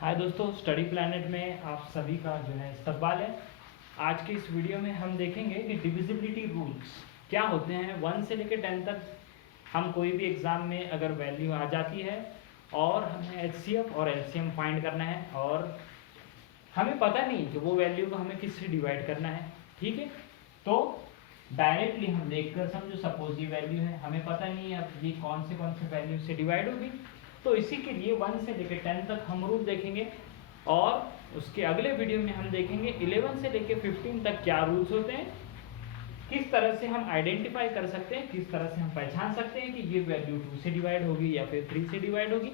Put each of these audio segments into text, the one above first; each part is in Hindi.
हाय दोस्तों, स्टडी प्लैनेट में आप सभी का जो है इस्तकबाल है। आज के इस वीडियो में हम देखेंगे कि डिविजिबिलिटी रूल्स क्या होते हैं। 1 से लेकर 10 तक हम कोई भी एग्ज़ाम में अगर वैल्यू आ जाती है और हमें एचसीएफ और एलसीएम फाइंड करना है और हमें पता नहीं कि वो वैल्यू को हमें किससे डिवाइड करना है, ठीक है। तो डायरेक्टली हम देखकर समझो, सपोज ये वैल्यू है, हमें पता नहीं है अब ये कौन से वैल्यू से डिवाइड होगी। तो इसी के लिए 1 से लेकर 10 तक हम रूल देखेंगे और उसके अगले वीडियो में हम देखेंगे 11 से लेकर 15 तक क्या रूल्स होते हैं, किस तरह से हम आइडेंटिफाई कर सकते हैं, किस तरह से हम पहचान सकते हैं कि ये वैल्यू 2 से डिवाइड होगी या फिर 3 से डिवाइड होगी।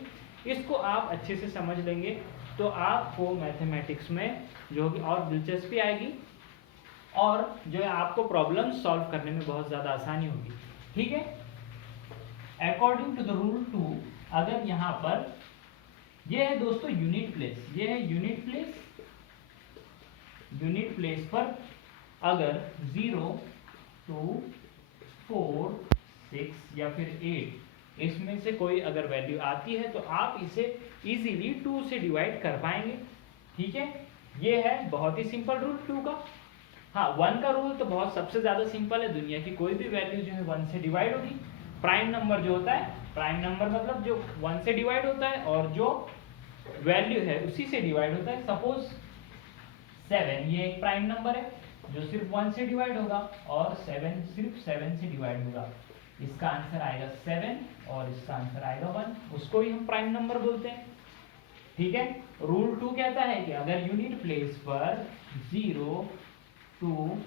इसको आप अच्छे से समझ लेंगे तो आपको मैथमेटिक्स में जो होगी और दिलचस्पी आएगी और जो है आपको प्रॉब्लम सॉल्व करने में बहुत ज़्यादा आसानी होगी, ठीक है। अकॉर्डिंग टू द रूल 2, अगर यहाँ पर ये है दोस्तों यूनिट प्लेस, ये है यूनिट प्लेस पर अगर 0, 2, 4, 6 या फिर 8 इसमें से कोई अगर वैल्यू आती है तो आप इसे इजीली 2 से डिवाइड कर पाएंगे, ठीक है। ये है बहुत ही सिंपल रूल 2 का। हाँ, 1 का रूल तो बहुत सबसे ज़्यादा सिंपल है। दुनिया की कोई भी वैल्यू जो है 1 से डिवाइड होगी। प्राइम नंबर जो होता है, प्राइम नंबर मतलब जो 1 से डिवाइड होता है और जो वैल्यू है उसी से डिवाइड होता है। सपोज 7 ये एक प्राइम नंबर है जो सिर्फ 1 से डिवाइड होगा और 7 सिर्फ 7 से डिवाइड होगा। इसका आंसर आएगा 7 और इसका आंसर आएगा 1। उसको ही हम प्राइम नंबर बोलते हैं, ठीक है। रूल 2 कहता है कि अगर यूनिट प्लेस पर 0, 2,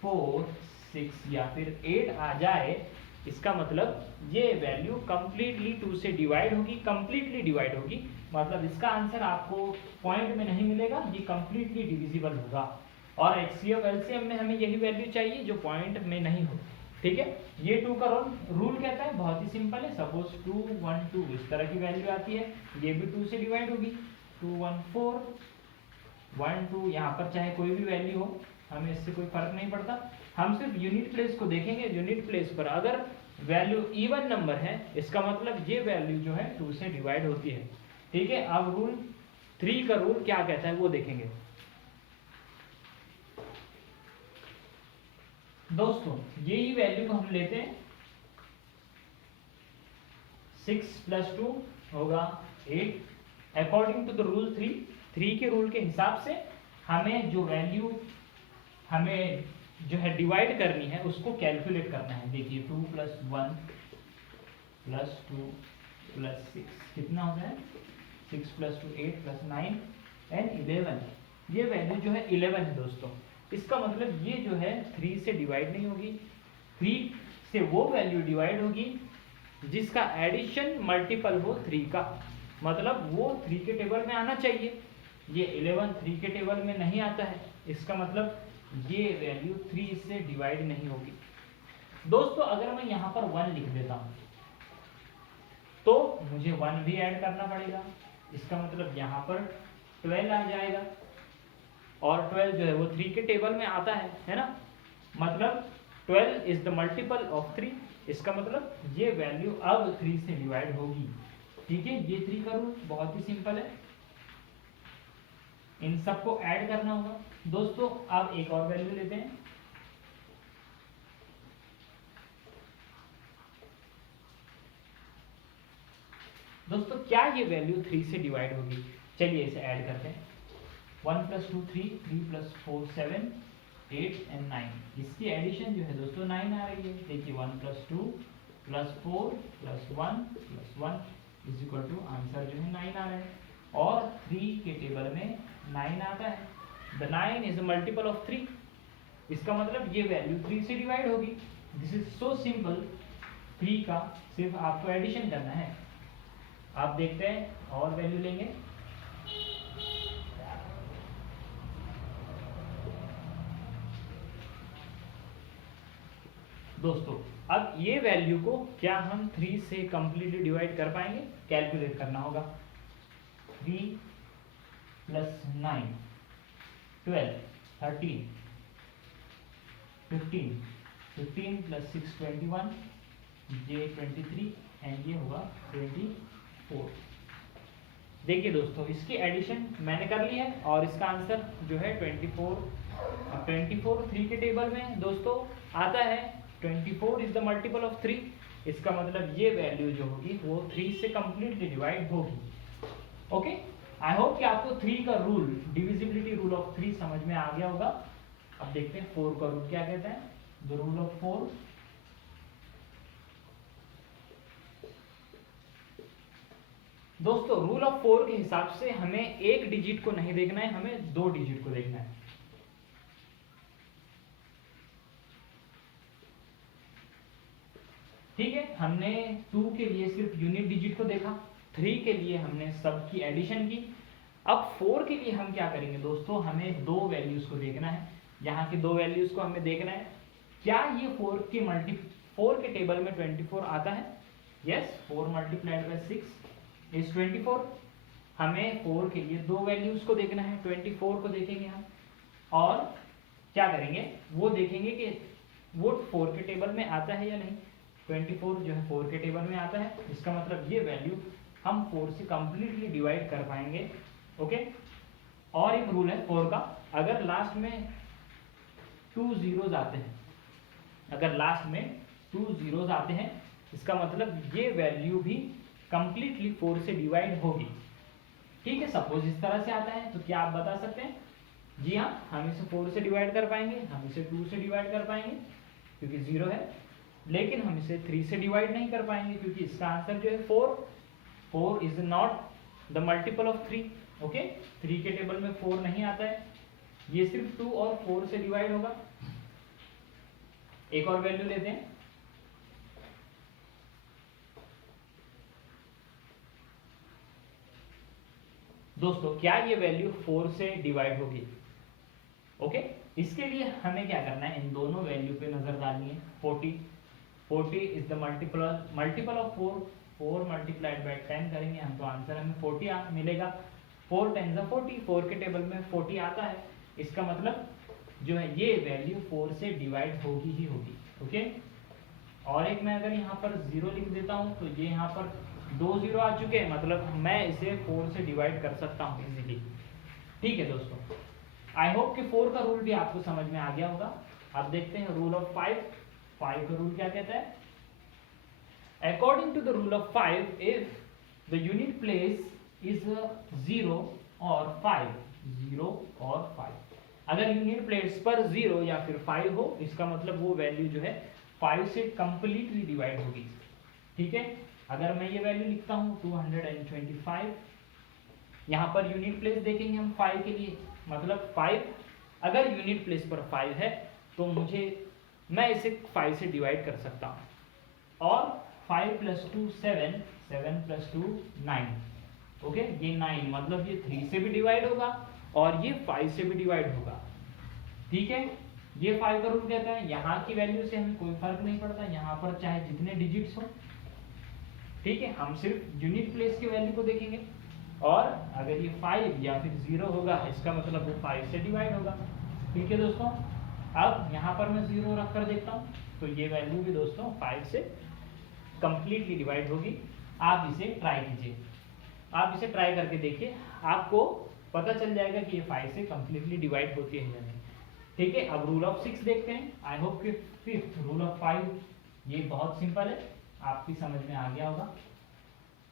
4, 6 या फिर 8 आ जाए, इसका मतलब ये वैल्यू कंप्लीटली 2 से डिवाइड होगी, कंप्लीटली डिवाइड होगी। मतलब इसका आंसर आपको पॉइंट में नहीं मिलेगा, ये कंप्लीटली डिविजिबल होगा। और एचसीएफ एलसीएम में हमें यही वैल्यू चाहिए जो पॉइंट में नहीं हो, ठीक है। ये 2 का रूल कहता है, बहुत ही सिंपल है। सपोज 2, 1, 2 इस तरह की वैल्यू आती है, ये भी 2 से डिवाइड होगी। 2, 1, 4, 1, 2 यहाँ पर चाहे कोई भी वैल्यू हो, हमें इससे कोई फर्क नहीं पड़ता। हम सिर्फ यूनिट प्लेस को देखेंगे। यूनिट प्लेस पर अगर वैल्यू इवन नंबर है, इसका मतलब ये वैल्यू जो है 2 से डिवाइड होती है, ठीक है। अब रूल 3 का रूल क्या कहता है वो देखेंगे दोस्तों। यही वैल्यू को हम लेते हैं, 6 + 2 होगा 8। अकॉर्डिंग टू द रूल 3 के रूल के हिसाब से हमें जो वैल्यू हमें जो है डिवाइड करनी है उसको कैलकुलेट करना है। देखिए 2 + 1 + 2 + 6 कितना होता है? 6 + 2 8 + 9 and 11। ये वैल्यू जो है 11 है दोस्तों। इसका मतलब ये जो है 3 से डिवाइड नहीं होगी। 3 से वो वैल्यू डिवाइड होगी जिसका एडिशन मल्टीपल हो 3 का, मतलब वो 3 के टेबल में आना चाहिए। ये 11 3 के टेबल में नहीं आता है, इसका मतलब ये वैल्यू 3 से डिवाइड नहीं होगी। दोस्तों अगर मैं यहाँ पर 1 लिख देता हूँ तो मुझे 1 भी ऐड करना पड़ेगा। इसका मतलब यहाँ पर 12 आ जाएगा और 12 जो है वो 3 के टेबल में आता है ना। मतलब 12 इज द मल्टीपल ऑफ 3। इसका मतलब ये वैल्यू अब 3 से डिवाइड होगी, ठीक है। ये 3 का रूल बहुत ही सिंपल है, इन सबको ऐड करना होगा। दोस्तों अब एक और वैल्यू लेते हैं, दोस्तों क्या ये वैल्यू 3 से डिवाइड होगी? चलिए इसे ऐड करते हैं। 1 + 2 3, 3 + 4 7, 8 and 9। इसकी एडिशन जो है दोस्तों 9 आ रही है। देखिए 1 + 2 + 4 + 1 + 1 = आंसर जो है 9 आ रहा है और 3 के टेबल में 9 आता है। The 9 is a multiple of 3। इसका मतलब ये वैल्यू 3 से डिवाइड होगी। This is so simple. 3 का सिर्फ आपको एडिशन करना है। आप देखते हैं और वैल्यू लेंगे। दोस्तों अब ये वैल्यू को क्या हम 3 से कंप्लीटली डिवाइड कर पाएंगे? कैलकुलेट करना होगा। 3 + 9 12 13 15 15 + 6 21, ये 23 एंड ये होगा 24। देखिए दोस्तों, इसकी एडिशन मैंने कर ली है और इसका आंसर जो है 24। अब 24 3 के टेबल में दोस्तों आता है, 24 इज द मल्टीपल ऑफ 3। इसका मतलब ये वैल्यू जो होगी वो 3 से कंप्लीटली डिवाइड होगी। ओके, आई होप कि आपको 3 का रूल, डिविजिबिलिटी रूल ऑफ 3 समझ में आ गया होगा। अब देखते हैं 4 का रूल क्या कहता है। द रूल ऑफ 4, दोस्तों रूल ऑफ 4 के हिसाब से हमें एक डिजिट को नहीं देखना है, हमें 2 डिजिट को देखना है। ठीक है, हमने 2 के लिए सिर्फ यूनिट डिजिट को देखा, 3 के लिए हमने सब की एडिशन की। अब 4 के लिए हम क्या करेंगे दोस्तों, हमें 2 वैल्यूज को देखना है। यहाँ की 2 वैल्यूज को हमें देखना है, क्या ये 4 के टेबल में 24 आता है। Yes, 4 multiplied by 6 is 24। हमें 4 के लिए 2 वैल्यूज को देखना है, 24 को देखेंगे हम और क्या करेंगे, वो देखेंगे कि वो 4 के टेबल में आता है या नहीं। 24 जो है 4 के टेबल में आता है, इसका मतलब ये वैल्यू हम 4 से कंप्लीटली डिवाइड कर पाएंगे। ओके, और एक रूल है 4 का, अगर लास्ट में 2 जीरोज आते हैं, अगर लास्ट में 2 जीरोज आते हैं, इसका मतलब ये वैल्यू भी कंप्लीटली 4 से डिवाइड होगी। ठीक है, सपोज इस तरह से आता है तो क्या आप बता सकते हैं, जी हाँ, हम इसे 4 से डिवाइड कर पाएंगे, हम इसे 2 से डिवाइड कर पाएंगे क्योंकि 0 है, लेकिन हम इसे 3 से डिवाइड नहीं कर पाएंगे क्योंकि इसका आंसर जो है 4 is not the multiple of 3। Okay, 3 के टेबल में 4 नहीं आता है, ये सिर्फ 2 और 4 से डिवाइड होगा। एक और वैल्यू लेते हैं, दोस्तों क्या ये वैल्यू 4 से डिवाइड होगी। ओके, इसके लिए हमें क्या करना है, इन दोनों वैल्यू पे नजर डालनी है। 40 is the multiple of 4 multiplied by 10 करेंगे हम तो आंसर हमें 40 मिलेगा। 4 10 40, 4 के टेबल में 40 आता है, इसका मतलब जो है ये वैल्यू 4 से डिवाइड होगी ही होगी। ओके, और एक मैं अगर यहाँ पर 0 लिख देता हूँ तो ये यहाँ पर 2 0 आ चुके हैं, मतलब मैं इसे 4 से डिवाइड कर सकता हूँ इजीली। ठीक है दोस्तों, आई होप कि 4 का रूल भी आपको समझ में आ गया होगा। अब देखते हैं रूल ऑफ 5 का रूल क्या कहता है। According to the rule of 5, if the unit place is 0 और 5, अगर यूनिट प्लेस पर 0 या फिर 5 हो, इसका मतलब वो वैल्यू जो है 5 से कंप्लीटली डिवाइड होगी। ठीक है, अगर मैं ये वैल्यू लिखता हूँ 225, यहाँ पर यूनिट प्लेस देखेंगे हम 5 के लिए, मतलब 5 अगर यूनिट प्लेस पर 5 है तो मैं इसे 5 से डिवाइड कर सकता हूँ। और 5 + 2 7, 7 + 2 9। ओके, ये 9 मतलब ये 3 से भी डिवाइड होगा और ये 5 से भी डिवाइड होगा। ठीक है, ये 5 का रूल कहता है यहाँ की वैल्यू से हमें कोई फर्क नहीं पड़ता, यहाँ पर चाहे जितने डिजिट्स हो। ठीक है, हम सिर्फ यूनिट प्लेस की वैल्यू को देखेंगे और अगर ये 5 या फिर 0 होगा, इसका मतलब वो 5 से डिवाइड होगा। ठीक है दोस्तों, अब यहाँ पर मैं 0 रख कर देखता हूँ तो ये वैल्यू भी दोस्तों 5 से कंप्लीटली डिवाइड होगी। आप इसे ट्राई कीजिए, आप इसे ट्राई करके देखिए, आपको पता चल जाएगा कि ये 5 से कंप्लीटली डिवाइड होती है या नहीं। ठीक है, अब रूल ऑफ 6 देखते हैं। आई होप कि 5th रूल ऑफ 5 ये बहुत सिंपल है, आपकी समझ में आ गया होगा।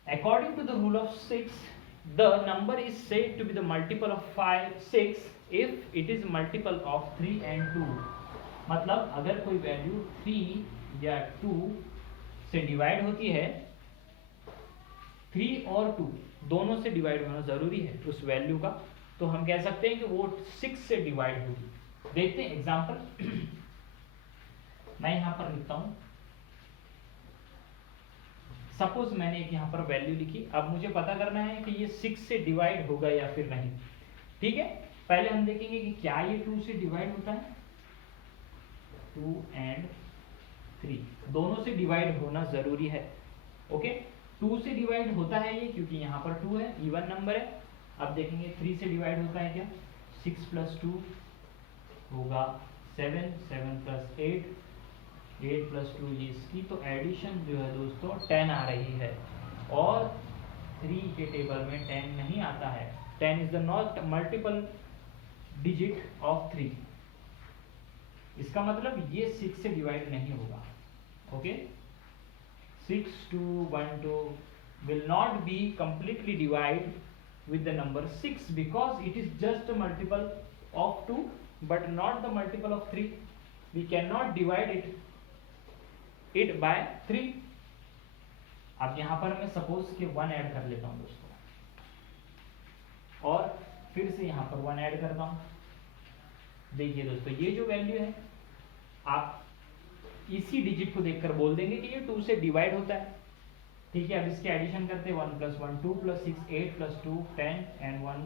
According to the rule of 6, the number is said to be the multiple of 6 if it is multiple of 3 and 2। मतलब अगर कोई वैल्यू 3 या 2 से डिवाइड होती है, 3 और 2 दोनों से डिवाइड होना जरूरी है उस वैल्यू का, तो हम कह सकते हैं कि वो 6 से डिवाइड होगी। देखते हैं एग्जांपल। मैं यहाँ पर लिखता हूँ, सपोज मैंने एक यहाँ पर वैल्यू लिखी, अब मुझे पता करना है कि ये 6 से डिवाइड होगा या फिर नहीं। ठीक है, पहले हम देखेंगे कि क्या ये 2 से डिवाइड होता है। 2 and 3 दोनों से डिवाइड होना जरूरी है। ओके, 2 से डिवाइड होता है ये क्योंकि यहाँ पर 2 है, इवन नंबर है। अब देखेंगे 3 से डिवाइड होता है क्या। 6 + 2 होगा 7, 7 + 8, 8 + 2 ये इसकी तो एडिशन जो है दोस्तों 10 आ रही है। और 3 के टेबल में 10 नहीं आता है, 10 is the not multiple digit of 3, इसका मतलब ये 6 से डिवाइड नहीं होगा। Okay, 6 2 1 2 will not be completely divide with the number 6 because it is just a multiple of 2 but not the multiple of 3. We cannot divide it by 3. अब यहाँ पर मैं सपोज कि 1 ऐड कर लेता हूँ दोस्तों, और फिर से यहाँ पर 1 ऐड करता हूँ। देखिए दोस्तों, ये जो वैल्यू है आप इसी डिजिट को देखकर बोल देंगे कि ये 2 से डिवाइड होता है। ठीक है, अब इसके एडिशन करते हैं, 1 + 1 2 + 6 8 + 2 10 and 1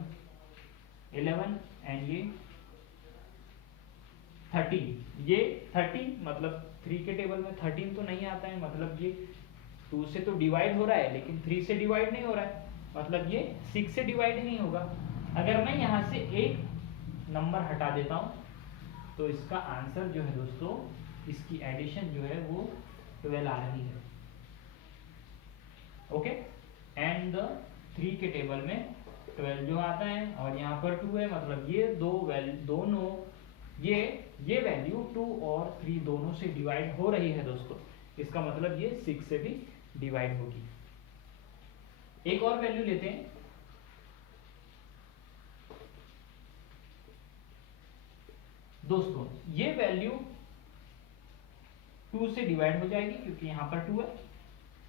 11 एंड ये 13। ये 13 मतलब 3 के टेबल में 13 तो नहीं आता है, मतलब ये 2 से तो डिवाइड हो रहा है लेकिन 3 से डिवाइड नहीं हो रहा है, मतलब ये 6 से डिवाइड नहीं होगा। अगर मैं यहाँ से एक नंबर हटा देता हूँ तो इसका आंसर जो है दोस्तों, इसकी एडिशन जो है वो 12 आ रही है। ओके, एंड 3 के टेबल में 12 जो आता है और यहाँ पर 2 है, मतलब ये दोनों ये वैल्यू 2 और 3 दोनों से डिवाइड हो रही है दोस्तों, इसका मतलब ये 6 से भी डिवाइड होगी। एक और वैल्यू लेते हैं, दोस्तों ये वैल्यू 2 से डिवाइड हो जाएगी क्योंकि यहाँ पर 2 है।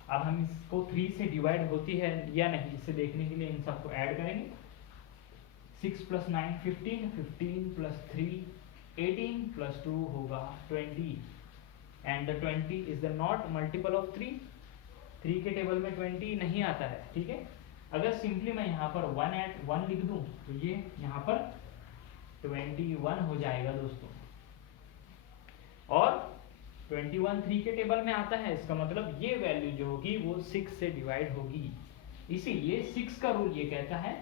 अब हम इसको 3 से डिवाइड होती है या नहीं इसे देखने के लिए इन सबको ऐड करेंगे। 6 + 9 15, 15 + 3 18 + 2 होगा 20 and the 20 is the not multiple of 3। 3 के टेबल में 20 नहीं आता है। ठीक है, अगर सिंपली मैं यहाँ पर 1 लिख दूं तो ये यहाँ पर 21 हो जाएगा दोस्तों, और 21 3 के टेबल में आता है, इसका मतलब ये वैल्यू जो होगी वो 6 से डिवाइड होगी। इसीलिए 6 का रूल ये कहता है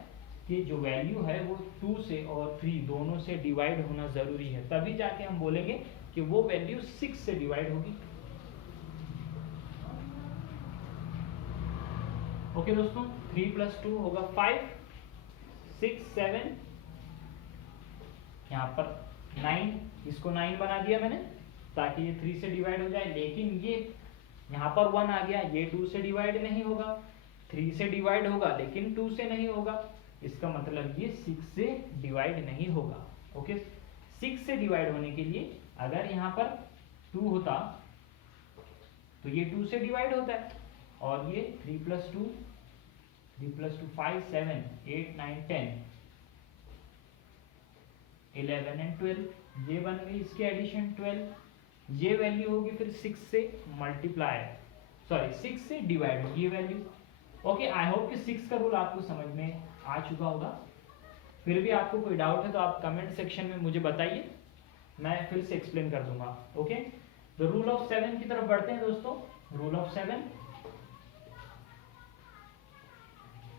कि जो वैल्यू है वो 2 से और 3 दोनों से डिवाइड होना जरूरी है, तभी जाके हम बोलेंगे कि वो वैल्यू 6 से डिवाइड होगी। ओके दोस्तों, 3 + 2 होगा 5, 6 7, यहाँ पर 9, इसको 9 बना दिया मैंने ताकि ये 3 से डिवाइड हो जाए, लेकिन ये यहाँ पर 1 आ गया, ये 2 से डिवाइड नहीं होगा, 3 से डिवाइड होगा लेकिन 2 से नहीं होगा, इसका मतलब ये 6 से डिवाइड नहीं होगा। ओके, 6 से डिवाइड होने के लिए अगर यहाँ पर 2 होता तो ये 2 से डिवाइड होता है, और ये 3 + 2 5 7 8 9 10 11 एंड 12, ये बन गई इसकी एडिशन 12। ये वैल्यू होगी फिर 6 से मल्टीप्लाई, सॉरी 6 से डिवाइड होगी ये वैल्यू। ओके, आई होप कि 6 का रूल आपको समझ में आ चुका होगा। फिर भी आपको कोई डाउट है तो आप कमेंट सेक्शन में मुझे बताइए, मैं फिर से एक्सप्लेन कर दूंगा। ओके, द रूल ऑफ 7 की तरफ बढ़ते हैं दोस्तों। Rule of 7,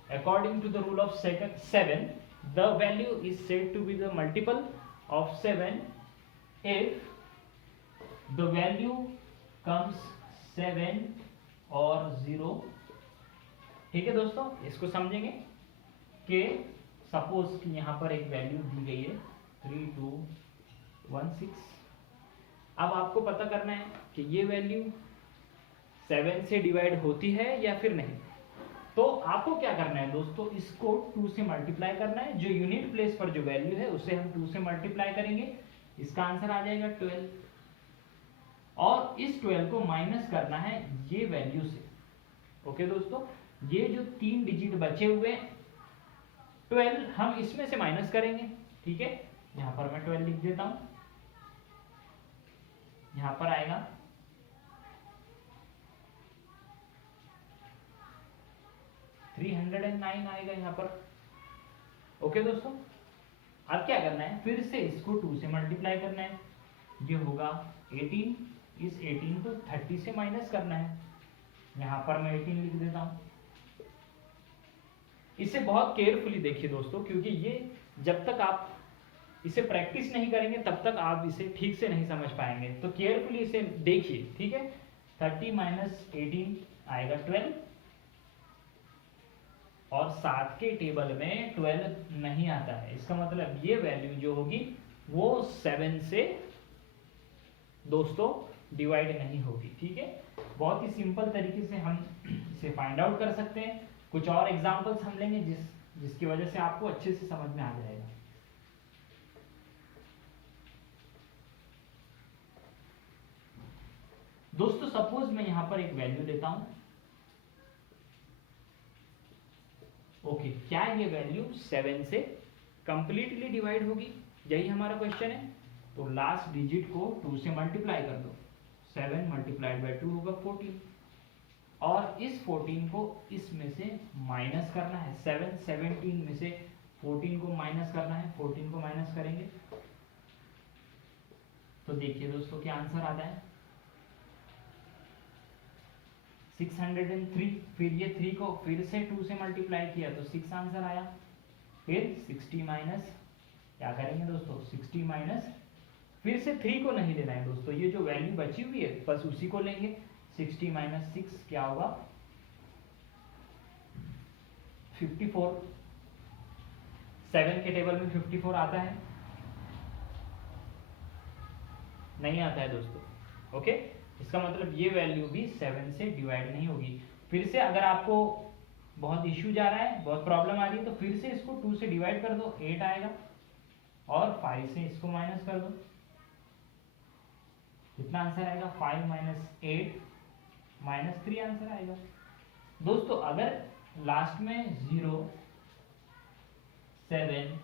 according to the rule of 7, the value is said to be the multiple of 7 if the value comes 7 or 0। ठीक है दोस्तों, इसको समझेंगे कि सपोज कि यहाँ पर एक वैल्यू दी गई है 3216। अब आपको पता करना है कि ये वैल्यू 7 से डिवाइड होती है या फिर नहीं। तो आपको क्या करना है दोस्तों, इसको 2 से मल्टीप्लाई करना है, जो यूनिट प्लेस पर जो वैल्यू है उसे हम 2 से मल्टीप्लाई करेंगे, इसका आंसर आ जाएगा 12, और इस 12 को माइनस करना है ये वैल्यू से। ओके दोस्तों, ये जो 3 डिजिट बचे हुए हैं 12 हम इसमें से माइनस करेंगे। ठीक है, यहां पर मैं 12 लिख देता हूं, यहां पर आएगा 309 आएगा यहाँ पर। ओके दोस्तों, अब क्या करना है, फिर से इसको 2 से मल्टीप्लाई करना है, ये होगा 18, इस 18 को 30 से माइनस करना है, यहाँ पर मैं 18 लिख देता हूँ। इसे बहुत केयरफुली देखिए दोस्तों, क्योंकि ये जब तक आप इसे प्रैक्टिस नहीं करेंगे तब तक आप इसे ठीक से नहीं समझ पाएंगे, तो केयरफुली इसे देखिए। ठीक है, 30 - 18 आएगा 12, और 7 के टेबल में 12 नहीं आता है, इसका मतलब ये वैल्यू जो होगी वो 7 से दोस्तों डिवाइड नहीं होगी। ठीक है, बहुत ही सिंपल तरीके से हम इसे फाइंड आउट कर सकते हैं। कुछ और एग्जांपल्स हम लेंगे जिसकी वजह से आपको अच्छे से समझ में आ जाएगा। दोस्तों सपोज मैं यहां पर एक वैल्यू लेता हूं। ओके, क्या ये वैल्यू 7 से कंप्लीटली डिवाइड होगी? यही हमारा क्वेश्चन है। तो लास्ट डिजिट को 2 से मल्टीप्लाई कर दो। 7 मल्टीप्लाइड बाई 2 होगा 14, और इस 14 को इसमें से माइनस करना है। 7 17 में से 14 को माइनस करना है। 14 को माइनस करेंगे तो देखिए दोस्तों क्या आंसर आता है, 603। फिर ये 3 को फिर से 2 से मल्टीप्लाई किया तो 6 आंसर आया। फिर 60 माइनस, क्या करेंगे दोस्तों, 60 माइनस, फिर से 3 को नहीं लेना है दोस्तों, ये जो वैल्यू बची हुई है बस उसी को लेंगे। 60 माइनस 6 क्या होगा, 54। 7 के टेबल में 54 आता है? नहीं आता है दोस्तों। ओके, इसका मतलब ये वैल्यू भी 7 से डिवाइड नहीं होगी। फिर से अगर आपको बहुत इश्यू जा रहा है, बहुत प्रॉब्लम आ रही है, तो फिर से इसको 2 से डिवाइड कर दो, 8 आएगा, और 5 से इसको माइनस कर दो, कितना आंसर आएगा, 5 माइनस 8 माइनस 3 आंसर आएगा। दोस्तों अगर लास्ट में 0 7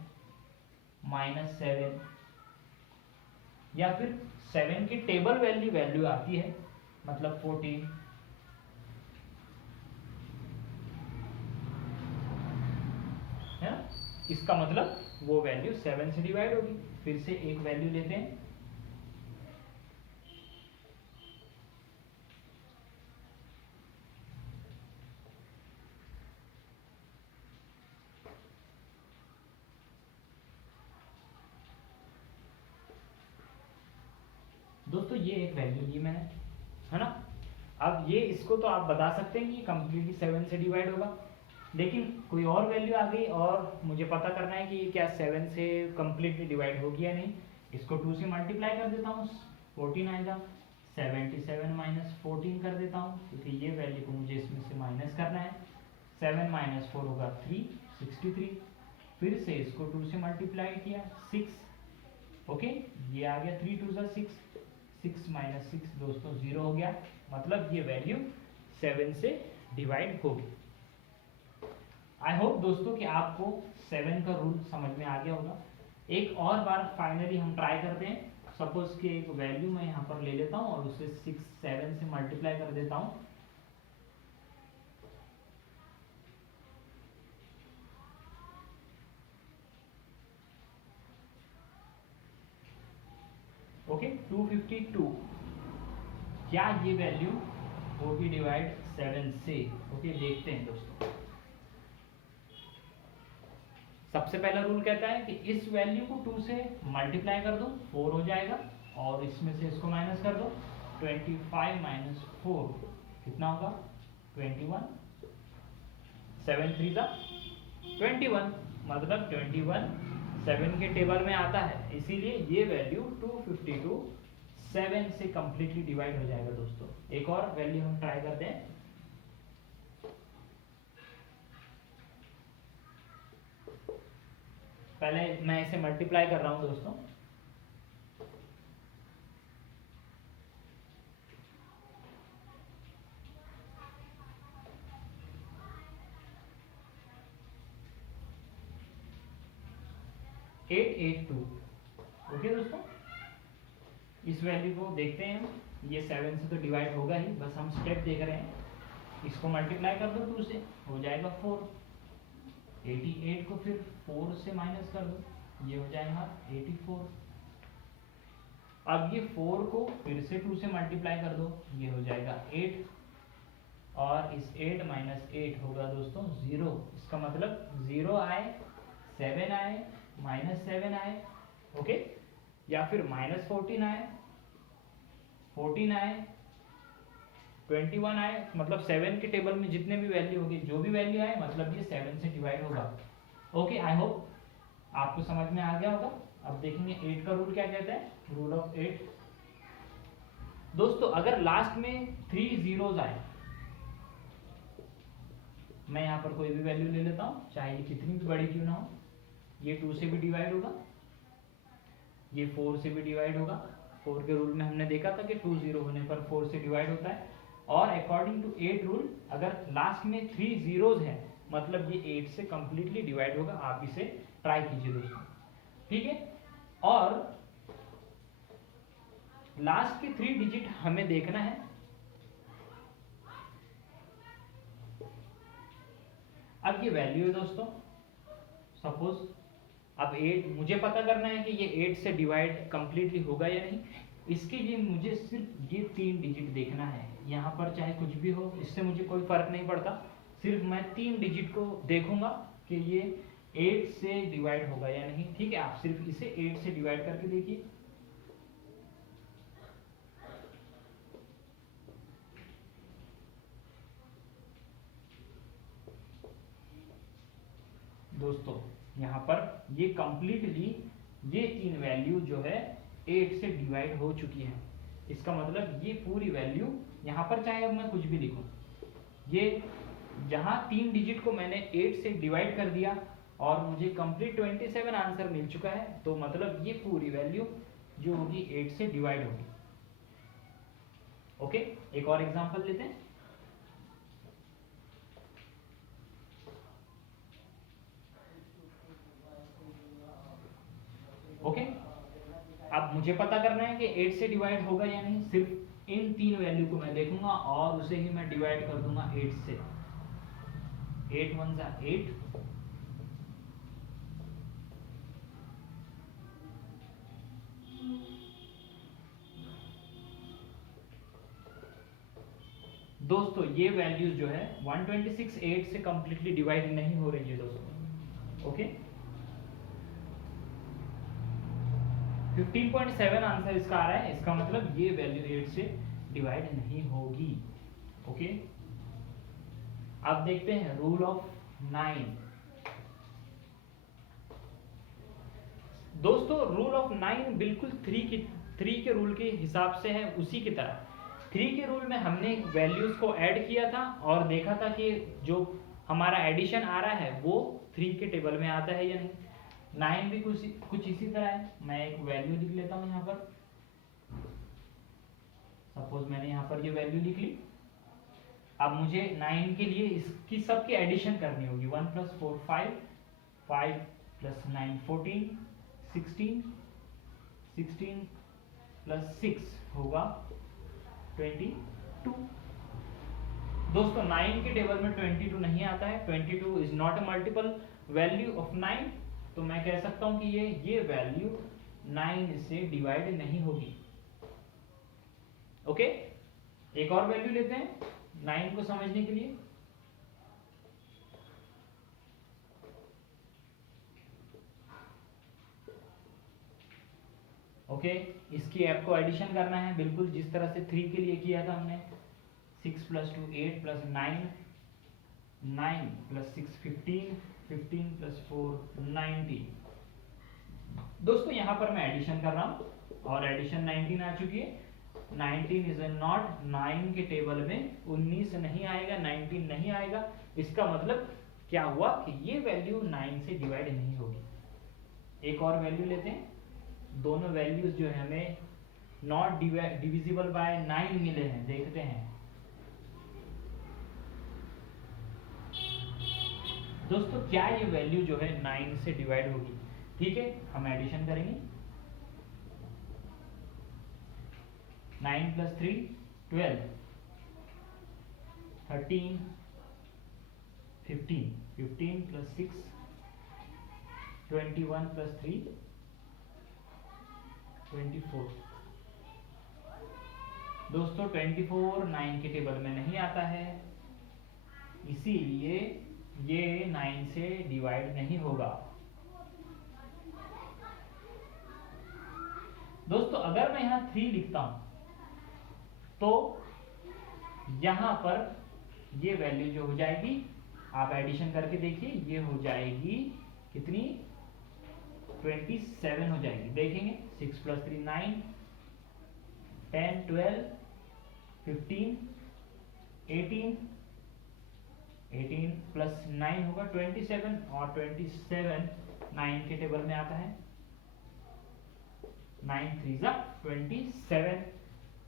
माइनस 7 या फिर 7 की टेबल वैल्यू आती है, मतलब 14, है ना, इसका मतलब वो वैल्यू 7 से डिवाइड होगी। फिर से एक वैल्यू लेते हैं, दोस्तों ये एक वैल्यू ली मैंने, है ना। अब ये इसको तो आप बता सकते हैं कि कंप्लीटली 7 से डिवाइड होगा, लेकिन कोई और वैल्यू आ गई और मुझे पता करना है कि ये क्या 7 से कंप्लीटली डिवाइड होगी या नहीं। इसको 2 से मल्टीप्लाई कर देता हूँ, 14 आएगा। 77 माइनस 14 कर देता हूँ, क्योंकि ये वैल्यू को मुझे इसमें से माइनस करना है। 7 माइनस 4 होगा 3, 63। फिर से इसको 2 से मल्टीप्लाई किया, 6। ओके, ये आ गया 3 2 6, 6 माइनस 6 दोस्तों 0 हो गया, मतलब ये वैल्यू 7 से डिवाइड होगी। आई होप दोस्तों कि आपको 7 का रूल समझ में आ गया होगा। एक और बार फाइनली हम ट्राई करते हैं। सपोज कि एक वैल्यू मैं यहाँ पर ले लेता हूँ और उसे 7 से मल्टीप्लाई कर देता हूँ। ओके, 252, क्या ये वैल्यू होगी डिवाइड 7 से? ओके, देखते हैं दोस्तों। सबसे पहला रूल कहता है कि इस वैल्यू को 2 से मल्टीप्लाई कर दो, 4 हो जाएगा, और इसमें से इसको माइनस कर दो। 25 माइनस 4 कितना होगा, 21। 7 3 जा 21, मतलब 21 7 के टेबल में आता है, इसीलिए ये वैल्यू 252 7 से कंप्लीटली डिवाइड हो जाएगा दोस्तों। एक और वैल्यू हम ट्राई करते हैं। पहले मैं इसे मल्टीप्लाई कर रहा हूं दोस्तों। एट 8 2। ओके दोस्तों, इस वैल्यू को देखते हैं हम, ये 7 से तो डिवाइड होगा ही, बस हम स्टेप देख रहे हैं। इसको मल्टीप्लाई कर दो 2 से, हो जाएगा 4। 88 को फिर 4 से माइनस कर दो, ये हो जाएगा 84। अब ये 4 को फिर से 2 से मल्टीप्लाई कर दो, ये हो जाएगा 8, और इस 8 माइनस 8 होगा दोस्तों 0। इसका मतलब 0 आए, 7 आए, माइनस 7 आए, ओके, या फिर माइनस 14 आए, 14 आए, 21 आए मतलब 7 के टेबल में जितने भी वैल्यू होगी, जो भी वैल्यू आए मतलब ये 7 से डिवाइड होगा। ओके, आई होप आपको समझ में आ गया होगा। अब देखेंगे 8 का रूल क्या कहता है, रूल ऑफ 8। दोस्तों अगर लास्ट में 3 जीरोज आए, मैं यहाँ पर कोई भी वैल्यू ले लेता हूँ, चाहे ये कितनी भी बड़ी क्यों ना हो, ये 2 से भी डिवाइड होगा, ये 4 से भी डिवाइड होगा। 4 के रूल में हमने देखा था कि 2 जीरो होने पर 4 से डिवाइड होता है। और अकॉर्डिंग टू 8 रूल अगर लास्ट में 3 जीरोज है मतलब ये 8 से कंप्लीटली डिवाइड होगा। आप इसे ट्राई कीजिए दोस्तों, ठीक है। और लास्ट के 3 डिजिट हमें देखना है। अब ये वैल्यू है दोस्तों, सपोज अब 8 मुझे पता करना है कि ये 8 से डिवाइड कंप्लीटली होगा या नहीं। इसके लिए मुझे सिर्फ ये 3 डिजिट देखना है। यहाँ पर चाहे कुछ भी हो, इससे मुझे कोई फर्क नहीं पड़ता, सिर्फ मैं 3 डिजिट को देखूंगा कि ये 8 से डिवाइड होगा या नहीं। ठीक है, आप सिर्फ इसे 8 से डिवाइड करके देखिए। दोस्तों यहाँ पर ये कंप्लीटली ये 3 वैल्यू जो है 8 से डिवाइड हो चुकी है। इसका मतलब ये पूरी वैल्यू यहाँ पर चाहे अब मैं कुछ भी लिखूं, ये जहाँ 3 डिजिट को मैंने 8 से डिवाइड कर दिया और मुझे कंप्लीट 27 आंसर मिल चुका है, तो मतलब ये पूरी वैल्यू जो होगी 8 से डिवाइड होगी। ओके, एक और एग्जांपल लेते हैं। ओके, अब मुझे पता करना है कि 8 से डिवाइड होगा या नहीं। सिर्फ इन 3 वैल्यू को मैं देखूंगा और उसे ही मैं डिवाइड कर दूंगा 8 से। 8 1 जा 8, दोस्तों ये वैल्यूज जो है 126 8 से कंप्लीटली डिवाइड नहीं हो रही है दोस्तों। ओके, 15.7 आंसर इसका आ रहा है। इसका मतलब ये वैल्यू 8 से डिवाइड नहीं होगी। ओके, अब देखते हैं रूल ऑफ 9। दोस्तों रूल ऑफ 9 बिल्कुल 3 के रूल के हिसाब से है, उसी की तरह। 3 के रूल में हमने वैल्यूज को ऐड किया था और देखा था कि जो हमारा एडिशन आ रहा है वो 3 के टेबल में आता है या नहीं। 9 भी कुछ इसी तरह है। मैं एक वैल्यू लिख लेता हूं यहाँ पर। सपोज मैंने यहाँ पर ये वैल्यू लिख ली। अब मुझे 9 के लिए इसकी सबकी एडिशन करनी होगी। 1 + 4 5, 5 + 9 14, 16, 16 + 6 होगा 22। दोस्तों 9 के टेबल में 22 नहीं आता है। 22 is not a multiple value of 9, तो मैं कह सकता हूं कि ये वैल्यू 9 से डिवाइड नहीं होगी। ओके, एक और वैल्यू लेते हैं 9 को समझने के लिए। ओके, इसकी ऐप को एडिशन करना है बिल्कुल जिस तरह से 3 के लिए किया था हमने। 6 + 2 8 + 9, 9 + 6 15, 15 + 4 19। दोस्तों यहाँ पर मैं एडिशन कर रहा हूँ और एडिशन 19 आ चुकी है। 19 इज नॉट 9 के टेबल में 19 नहीं आएगा, 19 नहीं आएगा। इसका मतलब क्या हुआ कि ये वैल्यू 9 से डिवाइड नहीं होगी। एक और वैल्यू लेते हैं। दोनों वैल्यूज जो है हमें नॉट डिविजिबल बाय 9 मिले हैं, देखते हैं। दोस्तों क्या ये वैल्यू जो है 9 से डिवाइड होगी? ठीक है, हम एडिशन करेंगे। 9 + 3 12, 13 15, 15 + 6 21 + 3 24। दोस्तों 24 9 के टेबल में नहीं आता है, इसीलिए ये 9 से डिवाइड नहीं होगा। दोस्तों अगर मैं यहां 3 लिखता हूं तो यहाँ पर ये वैल्यू जो हो जाएगी, आप एडिशन करके देखिए, ये हो जाएगी कितनी, 27 हो जाएगी। देखेंगे 6 + 3 9, 10 12 15 18, 18 + 9 होगा 27, और 27 9 के टेबल में आता है, 9 3 = 27।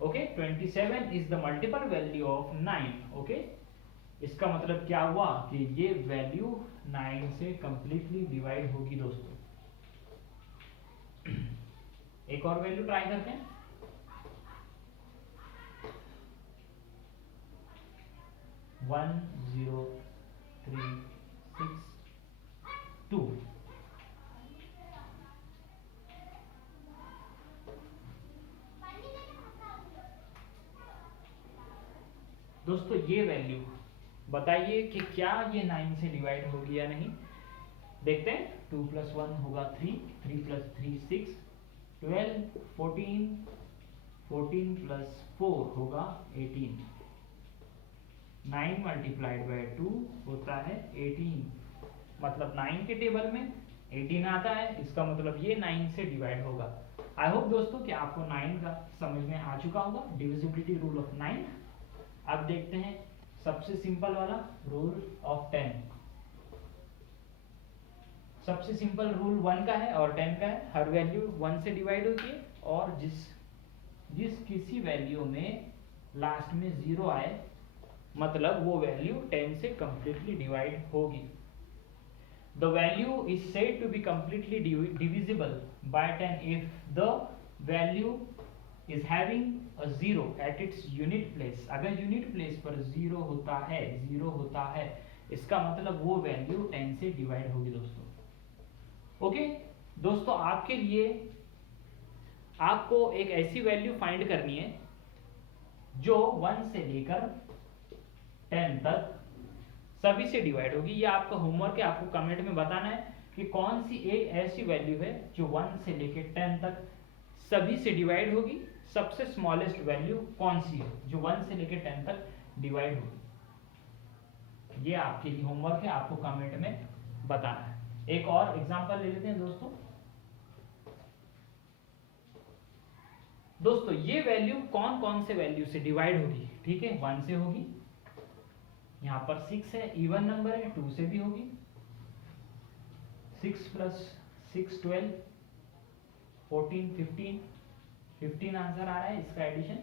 Okay, 27 is the multiple value of 9। Okay, इसका मतलब क्या हुआ कि ये वैल्यू 9 से कंप्लीटली डिवाइड होगी दोस्तों। एक और वैल्यू ट्राई करते हैं। 1 0 3 6 2। दोस्तों ये वैल्यू बताइए कि क्या ये 9 से डिवाइड होगी या नहीं। देखते हैं, 2 + 1 होगा 3, 3 + 3 6, 12 14, 14 + 4 होगा 18, 9 × 2 होता है 18, मतलब 9 के टेबल में 18 आता है, इसका मतलब ये 9 से डिवाइड होगा। आई होप दोस्तों कि आपको 9 का समझ में आ चुका होगा, डिविजिबिलिटी रूल ऑफ 9। अब देखते हैं सबसे सिंपल वाला रूल ऑफ 10। सबसे सिंपल रूल 1 का है और 10 का है। हर वैल्यू 1 से डिवाइड होती है, और जिस किसी वैल्यू में लास्ट में 0 आए, मतलब वो वैल्यू 10 से कंप्लीटली डिवाइड होगी। The value is said to be completely divisible by 10 if the value is having a 0 at its unit place। अगर यूनिट प्लेस पर 0 होता है, इसका मतलब वो वैल्यू 10 से डिवाइड होगी दोस्तों। ओके दोस्तों, आपके लिए आपको एक ऐसी वैल्यू फाइंड करनी है जो 1 से लेकर 10 तक सभी से डिवाइड होगी। ये आपका होमवर्क है, आपको कमेंट में बताना है कि कौन सी एक ऐसी वैल्यू है जो 1 से लेकर 10 तक सभी से डिवाइड होगी। सबसे स्मॉलेस्ट वैल्यू कौन सी है जो 1 से लेकर 10 तक डिवाइड होगी। ये आपके लिए होमवर्क है, आपको कमेंट में बताना है। एक और एग्जांपल ले लेते हैं दोस्तों ये वैल्यू कौन कौन से वैल्यू से डिवाइड होगी। ठीक है, 1 से होगी, यहाँ पर 6 है, इवन नंबर है, 2 से भी होगी, 6 + 6 12, 14 15, 15 आंसर आ रहा है इसका एडिशन,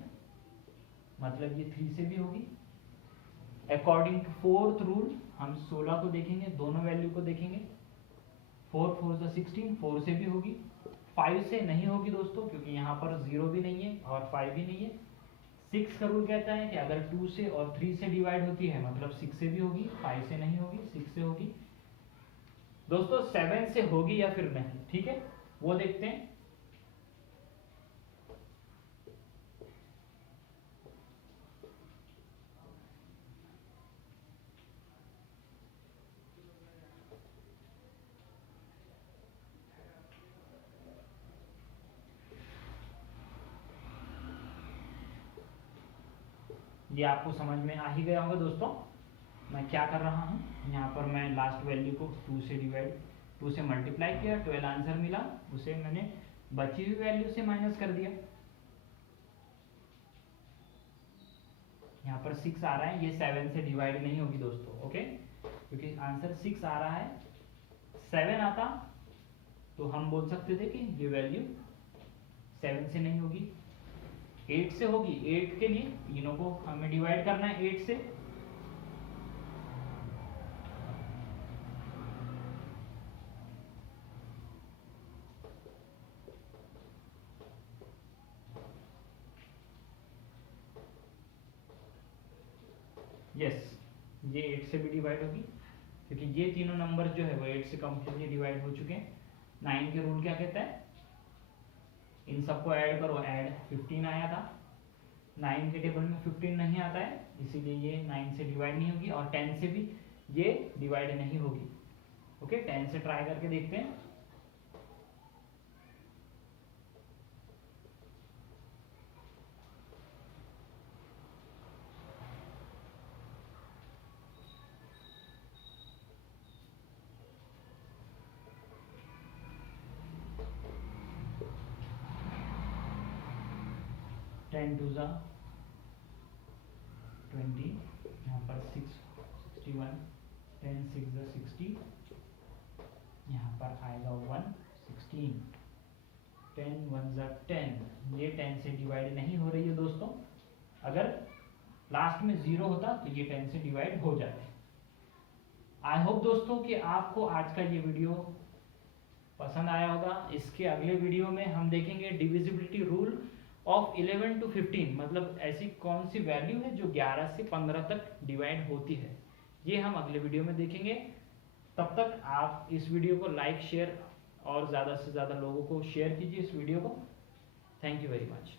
मतलब ये 3 से भी होगी। अकॉर्डिंग टू 4th रूल हम 16 को देखेंगे, दोनों वैल्यू को देखेंगे। 4 4 = 16, 4 से भी होगी। 5 से नहीं होगी दोस्तों, क्योंकि यहाँ पर 0 भी नहीं है और 5 भी नहीं है। 6 का रूल कहता है कि अगर 2 से और 3 से डिवाइड होती है, मतलब 6 से भी होगी, 5 से नहीं होगी, 6 से होगी। दोस्तों 7 से होगी या फिर नहीं, ठीक है, वो देखते हैं। ये आपको समझ में आ ही गया होगा दोस्तों, मैं क्या कर रहा हूँ। यहाँ पर मैं लास्ट वैल्यू को 2 से मल्टीप्लाई किया, 12 आंसर मिला, उसे मैंने बची हुई वैल्यू से माइनस कर दिया। यहाँ पर 6 आ रहा है, ये 7 से डिवाइड नहीं होगी दोस्तों। ओके, क्योंकि आंसर 6 आ रहा है, 7 आता तो हम बोल सकते थे कि ये वैल्यू 7 से नहीं होगी, 8 से होगी। 8 के लिए तीनों को हमें डिवाइड करना है 8 से। यस, ये 8 से भी डिवाइड होगी, क्योंकि ये तीनों नंबर जो है वो 8 से कंप्लीटली डिवाइड हो चुके हैं। 9 के रूल क्या कहता है, इन सबको ऐड करो, ऐड 15 आया था। 9 के टेबल में 15 नहीं आता है, इसीलिए ये 9 से डिवाइड नहीं होगी, और 10 से भी ये डिवाइड नहीं होगी। ओके, 10 से ट्राई करके देखते हैं। 10 टू ज़ा 20, यहाँ पर 61, 10 6 ज़ा 60, यहाँ पर आएगा 1 16, 10 1 ज़ा 10, ये 10 से डिवाइड नहीं हो रही है दोस्तों। अगर लास्ट में 0 होता तो ये 10 से डिवाइड हो जाते। आई होप दोस्तों कि आपको आज का ये वीडियो पसंद आया होगा। इसके अगले वीडियो में हम देखेंगे डिविजिबिलिटी रूल ऑफ 11 टू 15, मतलब ऐसी कौन सी वैल्यू है जो 11 से 15 तक डिवाइड होती है, ये हम अगले वीडियो में देखेंगे। तब तक आप इस वीडियो को लाइक शेयर और ज़्यादा से ज़्यादा लोगों को शेयर कीजिए इस वीडियो को। Thank you very much.